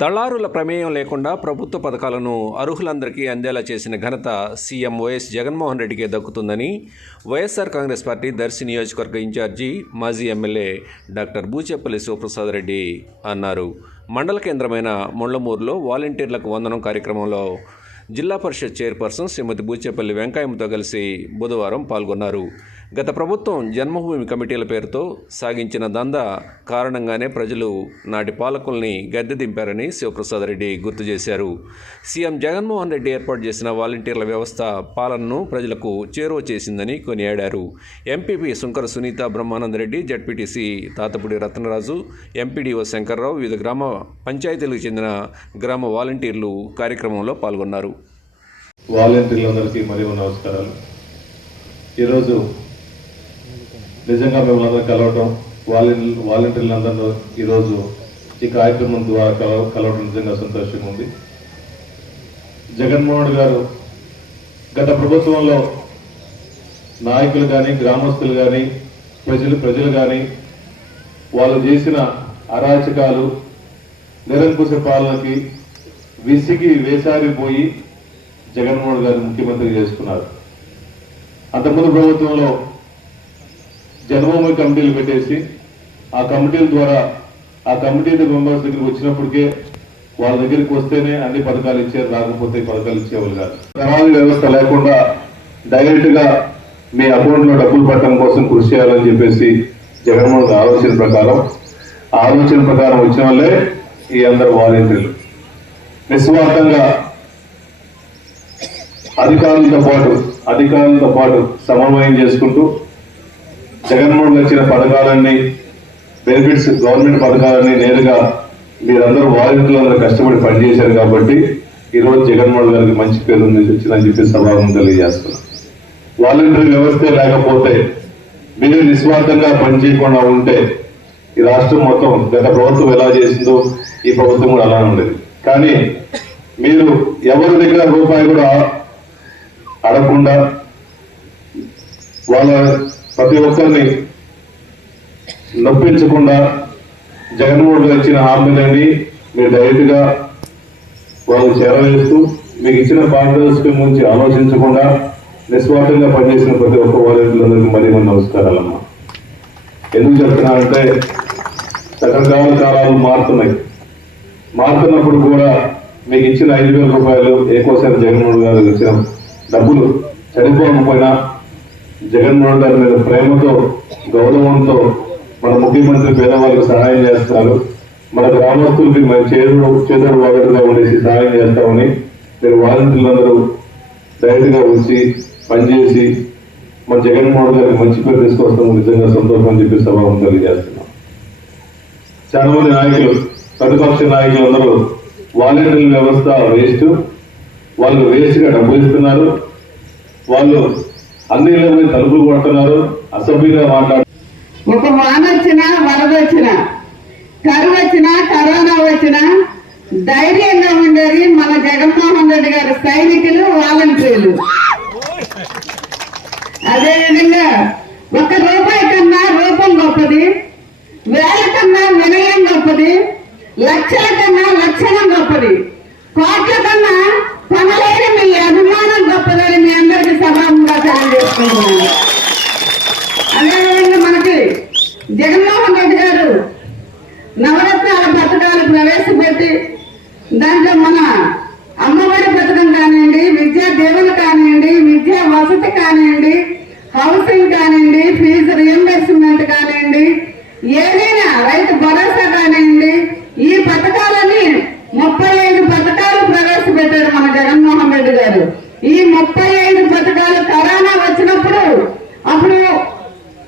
దళారుల ప్రమేయం లేకుండా ప్రభుత్వ పథకాలను అర్హులందరికీ అందేలా చేసిన ఘనత సీఎం వైఎస్ జగన్మోహన్ రెడ్డికే దక్కుతుందని వైఎస్ఆర్ కాంగ్రెస్ పార్టీ దర్శి నియోజకవర్గ ఇన్ఛార్జి మాజీ ఎమ్మెల్యే డాక్టర్ బూచేపల్లి శివప్రసాద్ రెడ్డి అన్నారు. మండల కేంద్రమైన ముళ్ళమూరులో వాలంటీర్లకు వందనం కార్యక్రమంలో జిల్లా పరిషత్ చైర్పర్సన్ శ్రీమతి బూచేపల్లి వెంకయ్యమ్మతో కలిసి బుధవారం పాల్గొన్నారు. గత ప్రభుత్వం జన్మభూమి కమిటీల పేరుతో సాగించిన దందా కారణంగానే ప్రజలు నాటి పాలకుల్ని గద్దె దింపారని శివప్రసాద్ రెడ్డి గుర్తు చేశారు. సీఎం జగన్మోహన్ రెడ్డి ఏర్పాటు చేసిన వాలంటీర్ల వ్యవస్థ పాలనను ప్రజలకు చేరువ చేసిందని కొనియాడారు. MPP Sunkara Sunitha Brahmanandareddy ZPTC Tatapudi Ratnaraju MPDO Shankarrao వివిధ గ్రామ పంచాయతీలకు చెందిన గ్రామ వాలంటీర్లు కార్యక్రమంలో పాల్గొన్నారు. వాలంటీర్లందరికీ మరియు నమస్కారాలు. ఈరోజు నిజంగా మిమ్మల్ని కలవటం వాలంటీ అందరినీ ఈరోజు ఈ కార్యక్రమం ద్వారా కల కలవటం నిజంగా సంతోషంగా ఉంది. జగన్మోహన్ గారు గత ప్రభుత్వంలో నాయకులు కానీ గ్రామస్తులు కానీ ప్రజలు ప్రజలు కానీ వాళ్ళు చేసిన అరాచకాలు నిరంకుశ పాలనకి విసిగి వేసారిపోయి జగన్మోహన్ గారు ముఖ్యమంత్రి చేసుకున్నారు. అంతకుముందు ప్రభుత్వంలో జన్మభూమి కమిటీలు పెట్టేసి ఆ కమిటీల ద్వారా ఆ కమిటీ మెంబర్స్ దగ్గరికి వచ్చినప్పటికే వాళ్ళ దగ్గరికి వస్తేనే అన్ని పథకాలు ఇచ్చారు రాకపోతే పథకాలు ఇచ్చేవాళ్ళు కాదు. ప్రణాళిక వ్యవస్థ లేకుండా డైరెక్ట్గా మీ అకౌంట్లో డబ్బులు పట్టడం కోసం కృషి చేయాలని చెప్పేసి జగన్మోహన్ ఆలోచన ప్రకారం ఆ ఆలోచన ప్రకారం వచ్చిన వాళ్ళే ఈ అందరు వాలంటీర్లు. నిస్వార్థంగా అధికారులతో పాటు అధికారులతో పాటు సమన్వయం చేసుకుంటూ జగన్మోహన్ గారు ఇచ్చిన పథకాలన్నీ బెనిఫిట్స్ గవర్నమెంట్ పథకాలన్నీ నేరుగా మీరందరూ వాలంటీర్లందరూ కష్టపడి పనిచేశారు కాబట్టి ఈరోజు జగన్మోహన్ గారికి మంచి పేరు ఉంది వచ్చిందని చెప్పి సభాగం తెలియజేస్తున్నాం. వాలంటీర్ వ్యవస్థ లేకపోతే మీరు నిస్వార్థంగా పనిచేయకుండా ఉంటే ఈ రాష్ట్రం మొత్తం గత ప్రభుత్వం ఎలా చేసిందో ఈ ప్రభుత్వం కూడా అలానే ఉండేది. కానీ మీరు ఎవరి దగ్గర రూపాయి కూడా అడగకుండా వాళ్ళ ప్రతి ఒక్కరిని నొప్పించకుండా జగన్మోహన్ గారు ఇచ్చిన హామీలన్నీ మీరు డైరెక్ట్గా వాళ్ళు చేరవేస్తూ మీకు ఇచ్చిన పారదర్శకం గురించి ఆలోచించకుండా నిస్వార్థంగా పనిచేసిన ప్రతి ఒక్క వాలంటీర్లందరికీ మరీ మన నమస్కారాలమ్మా. ఎందుకు చెప్తున్నానంటే రకరకాల కాలాలు మారుతున్నాయి. మారుతున్నప్పుడు కూడా మీకు ఇచ్చిన ఐదు వేల రూపాయలు ఏకోసారి జగన్మోహన్ గారు ఇచ్చిన డబ్బులు చనిపోకపోయినా జగన్మోహన్ గారి మీద ప్రేమతో గౌరవంతో మన ముఖ్యమంత్రి పేదవాళ్ళకి సహాయం చేస్తారు. మన గ్రామస్తులకి మన చేదుడు చేదుడు వాగడుగా ఉండేసి సహాయం చేస్తామని మీరు వాలంటీర్లందరూ ధైర్యంగా గా వచ్చి పనిచేసి మన జగన్మోహన్ గారికి మంచి పేరు తీసుకొస్తాము నిజంగా సంతోషం అని చెప్పి సభావం తెలియజేస్తున్నాం. చాలా మంది నాయకులు ప్రతిపక్ష నాయకులు అందరూ వాలంటీర్ వ్యవస్థ వేస్ట్ వాళ్ళు వేస్ట్గా డబ్బులు ఇస్తున్నారు. వాళ్ళు అన్ని ఇళ్ళ తలుపులు కొడుతున్నారు అసభ్యంగా మాట్లాడు ఒక వాన వచ్చినా వరద వచ్చినా కరువు వచ్చినా కరోనా వచ్చినా ధైర్యంగా ఉండేది మన జగన్మోహన్ రెడ్డి గారి సైనికులు వాలంటీర్లు. అదేవిధంగా ఒక రూపాయి కన్నా రూపం గొప్పది వేల కన్నా వినయం గొప్పది లక్షల కన్నా లక్షణం గొప్పది కోట్ల కన్నా కొనలేని తెలియజేస్తున్నాను అదేవిధంగా మనకి జగన్మోహన్ రెడ్డి గారు నవరత్నాల పథకాలు ప్రవేశపెట్టి దాంట్లో మన అమ్మఒడి పథకం కానివ్వండి విద్యా దీవెన కానివ్వండి విద్యా వసతి కానివ్వండి హౌసింగ్ కానివ్వండి ఫీజు రియంబర్స్మెంట్ కానివ్వండి ఏ రైతు భరోసా కానివ్వండి ఈ పథకాలని ముప్పై ఐదు పథకాలు ప్రవేశపెట్టారు మన జగన్మోహన్ రెడ్డి గారు ఈ ముప్పై ఐదు పథకాలు కరోనా వచ్చినప్పుడు అప్పుడు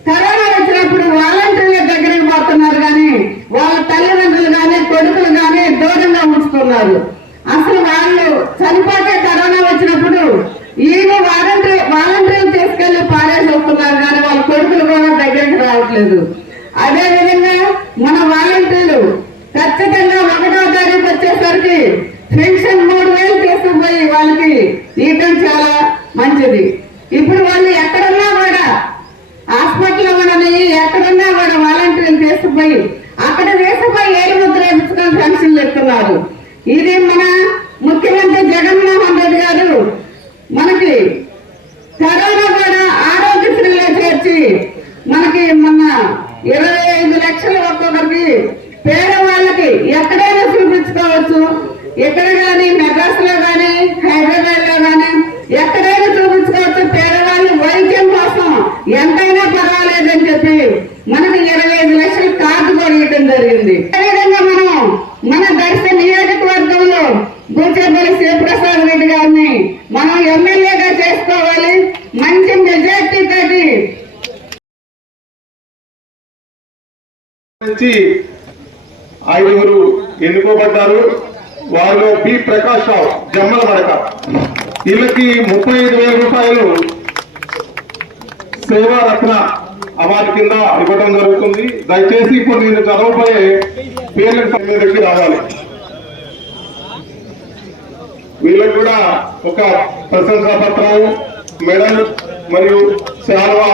కరోనా వచ్చినప్పుడు వాలంటీర్ల దగ్గరికి పోతున్నారు కానీ వాళ్ళ తల్లిదండ్రులు కానీ కొడుకులు కానీ దూరంగా ఉంచుతున్నారు అసలు వాళ్ళు చనిపోతే కరోనా వచ్చినప్పుడు ఈయన వాలంటీర్ వాలంటీర్లు తీసుకెళ్ళి పారేసి వస్తున్నారు కానీ వాళ్ళ కొడుకులు కూడా లేదు. అదే విధంగా మన వాలంటీర్లు ఖచ్చితంగా ఒకటో తారీఖు వచ్చేసరికి పెన్షన్ మూడు వేలు తీసుకుపోయి వాళ్ళకి ఇవ్వడం చాలా మంచిది. ఇప్పుడు వాళ్ళు ఎక్కడున్నా కూడా హాస్పిటల్ ఉండని ఎక్కడున్నా కూడా వాలంటీర్లు తీసుకుపోయి అక్కడ తీసుకుపోయి ఏడు ముద్ర పెంచుకొని పెన్షన్లు ఇస్తున్నారు ఇది మన ముఖ్యమంత్రి జగన్మోహన్ రెడ్డి గారు మనకి కరోనా కూడా ఆరోగ్యశ్రీలో చేర్చి మనకి మొన్న ఇరవై ఐదు లక్షలు ఒక్కొక్కరికి పేదవాళ్ళకి ఎక్కడైనా చూపించుకోవచ్చు ఇక్కడ కానీ మెడ్రాస్లో కానీ హైదరాబాద్లో కానీ ఎక్కడైనా చూపించుకోవచ్చు. పేదవాళ్ళు వైద్యం కోసం ఎంతైనా పర్వాలేదని చెప్పి మనకి ఇరవై ఐదు లక్షలు కార్డు కూడా జరిగింది. అదేవిధంగా మనం మన దర్శ నియోజకవర్గంలో బూచేపల్లి శివప్రసాద్ రెడ్డి గారిని మనం ఎమ్మెల్యేగా చేసుకోవాలి. మంచి మెజార్టీ తోటి ఐదుగురు ఎన్నుకోబడ్డారు. వారిలో బి ప్రకాష్ రావు జమ్మల మడక వీళ్ళకి ముప్పై ఐదు వేల రూపాయలు సేవారత్న అవార్డు కింద ఇవ్వడం జరుగుతుంది. దయచేసి ఇప్పుడు నేను చదవబోయే పేర్లకు మీదకి రావాలి వీళ్ళకి కూడా ఒక ప్రశంసా పత్రం మెడల్ మరియు శాల్వా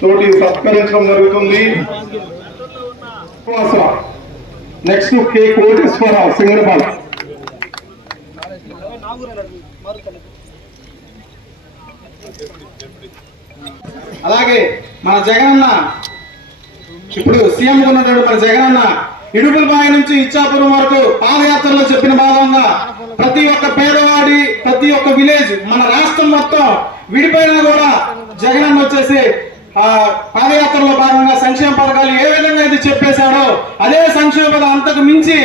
తోటి సత్కరించడం జరుగుతుంది. Next K Koteswararao Singarapala. అలాగే మన జగనన్న ఇప్పుడు సీఎం ఉన్నటువంటి మన జగనన్న ఇడుపులపాయ నుంచి ఇచ్చాపురం వరకు పాదయాత్రలో చెప్పిన భాగంగా ప్రతి ఒక్క పేదవాడి ప్రతి ఒక్క విలేజ్ మన రాష్ట్రం మొత్తం విడిపోయినా కూడా జగనన్న వచ్చేసి ఆ పాదయాత్రలో భాగంగా సంక్షేమ పథకాలు ఏ విధంగా అయితే చెప్పేశాడో అదే సంక్షేమ పథకం అంతకు మించి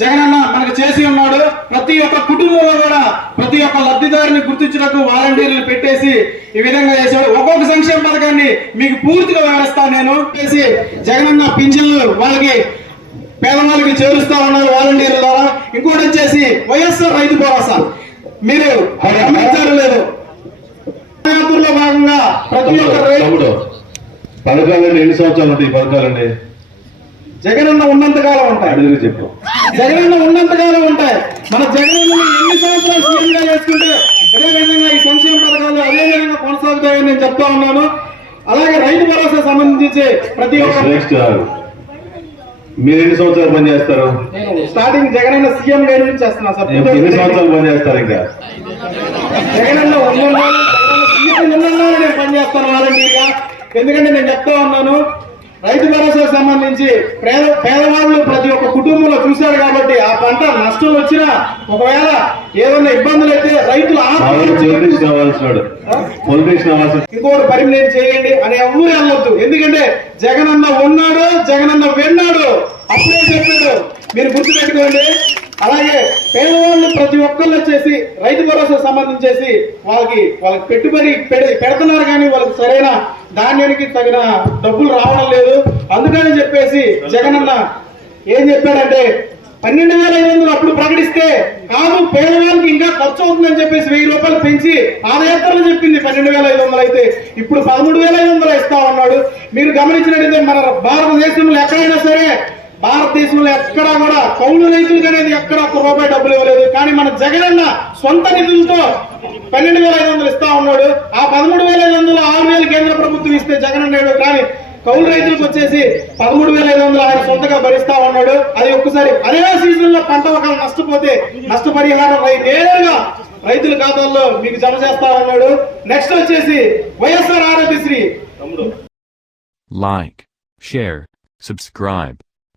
జగనన్న మనకు చేసి ఉన్నాడు. ప్రతి ఒక్క కుటుంబంలో కూడా ప్రతి ఒక్క లబ్ధిదారుని గుర్తించుటకు వాలంటీర్లు పెట్టేసి ఈ విధంగా చేశాడు. ఒక్కొక్క సంక్షేమ పథకాన్ని మీకు పూర్తిగా వివరిస్తాను నేను. చేసి జగనన్న పింఛన్లు వాళ్ళకి పేదవాళ్ళకి చేరుస్తా ఉన్నారు వాలంటీర్ల ద్వారా. ఇంకోటి వచ్చేసి వైఎస్ఆర్ రైతు భరోసా. మీరు గమనించారో లేదు? భాగంగా ప్రతి ఒక్క రైతు తమ్ముడు పథకాలండి ఎన్ని సంవత్సరాలు ఉంటాయి ఈ పథకాలండి జగనన్న ఉన్నంత కాలం ఉంటాయి. అడిగి చెప్పు. జగనన్న ఉన్నంతకాలం ఉంటాయి. మన జగనన్న ఎన్ని సంవత్సరాలు సీఎం గా చేసుకుంటే అదే విధంగా ఈ సంక్షేమ పథకాలు అదే విధంగా కొనసాగుతాయని నేను చెప్తా ఉన్నాను. అలాగే రైతు భరోసా సంబంధించి ప్రతి ఒక్క మీరు ఎన్ని సంవత్సరాలు పని చేస్తారు? నేను స్టార్టింగ్ జగనన్న సీఎం గా నుంచి చేస్తున్నా సార్. ఎన్ని సంవత్సరాలు పని చేస్తారు ఇంకా? జగనన్న జగనన్న సీఎం ఉన్నన్నాళ్ళు నేను పనిచేస్తాను వాలంటీర్గా. ఎందుకంటే నేను చెప్తా ఉన్నాను రైతు భరోసా సంబంధించి పేద పేదవాళ్ళు ప్రతి ఒక్క కుటుంబంలో చూశారు కాబట్టి ఆ పంట నష్టం వచ్చినా ఒకవేళ ఏదైనా ఇబ్బందులు అయితే రైతులు ఇంకోటి పరిమిణం చేయండి అని ఎవరు వెళ్ళొద్దు. ఎందుకంటే జగనన్న ఉన్నాడు జగనన్న విన్నాడు. అప్పుడే చెప్పాడు మీరు గుర్తుపెట్టుకోండి. అలాగే పేదవాళ్ళు ప్రతి ఒక్కళ్ళు వచ్చేసి రైతు భరోసా సంబంధించేసి వాళ్ళకి వాళ్ళకి పెట్టుబడి పెడుతున్నారు కానీ వాళ్ళకి సరైన ధాన్యానికి తగిన డబ్బులు రావడం లేదు. అందుకని చెప్పేసి జగనన్న ఏం చెప్పాడంటే పన్నెండు వేల ఐదు వందలు అప్పుడు ప్రకటిస్తే కాదు పేదవాళ్ళకి ఇంకా ఖర్చు అవుతుందని చెప్పేసి వెయ్యి రూపాయలు పెంచి పాదయాత్రలో చెప్పింది పన్నెండు వేల ఐదు వందలు అయితే. ఇప్పుడు పదమూడు వేల ఐదు వందలు ఇస్తా ఉన్నాడు. మీరు గమనించినట్లయితే మన భారతదేశంలో ఎక్కడైనా సరే భారతదేశంలో ఎక్కడా కూడా కౌలు రైతులకు అనేది ఎక్కడ ఒక్క రూపాయి డబ్బులు ఇవ్వలేదు. కానీ మన జగనన్న సొంత నిధులతో పన్నెండు వేల ఐదు వందలు ఇస్తా ఉన్నాడు. ఆ పదమూడు వేల ఐదు వందలు ఆరు వేలు కేంద్ర ప్రభుత్వం ఇస్తే జగన్ అన్నాడు కానీ కౌలు రైతులకు వచ్చేసి పదమూడు వేల ఐదు వందలు ఆయన సొంతగా భరిస్తా ఉన్నాడు. అది ఒక్కసారి అదే సీజన్లో పంట ఒకవేళ నష్టపోతే నష్టపరిహారం నేరుగా రైతుల ఖాతాల్లో మీకు జమ చేస్తా ఉన్నాడు. నెక్స్ట్ వచ్చేసి YSR Aarogyasri. Like share subscribe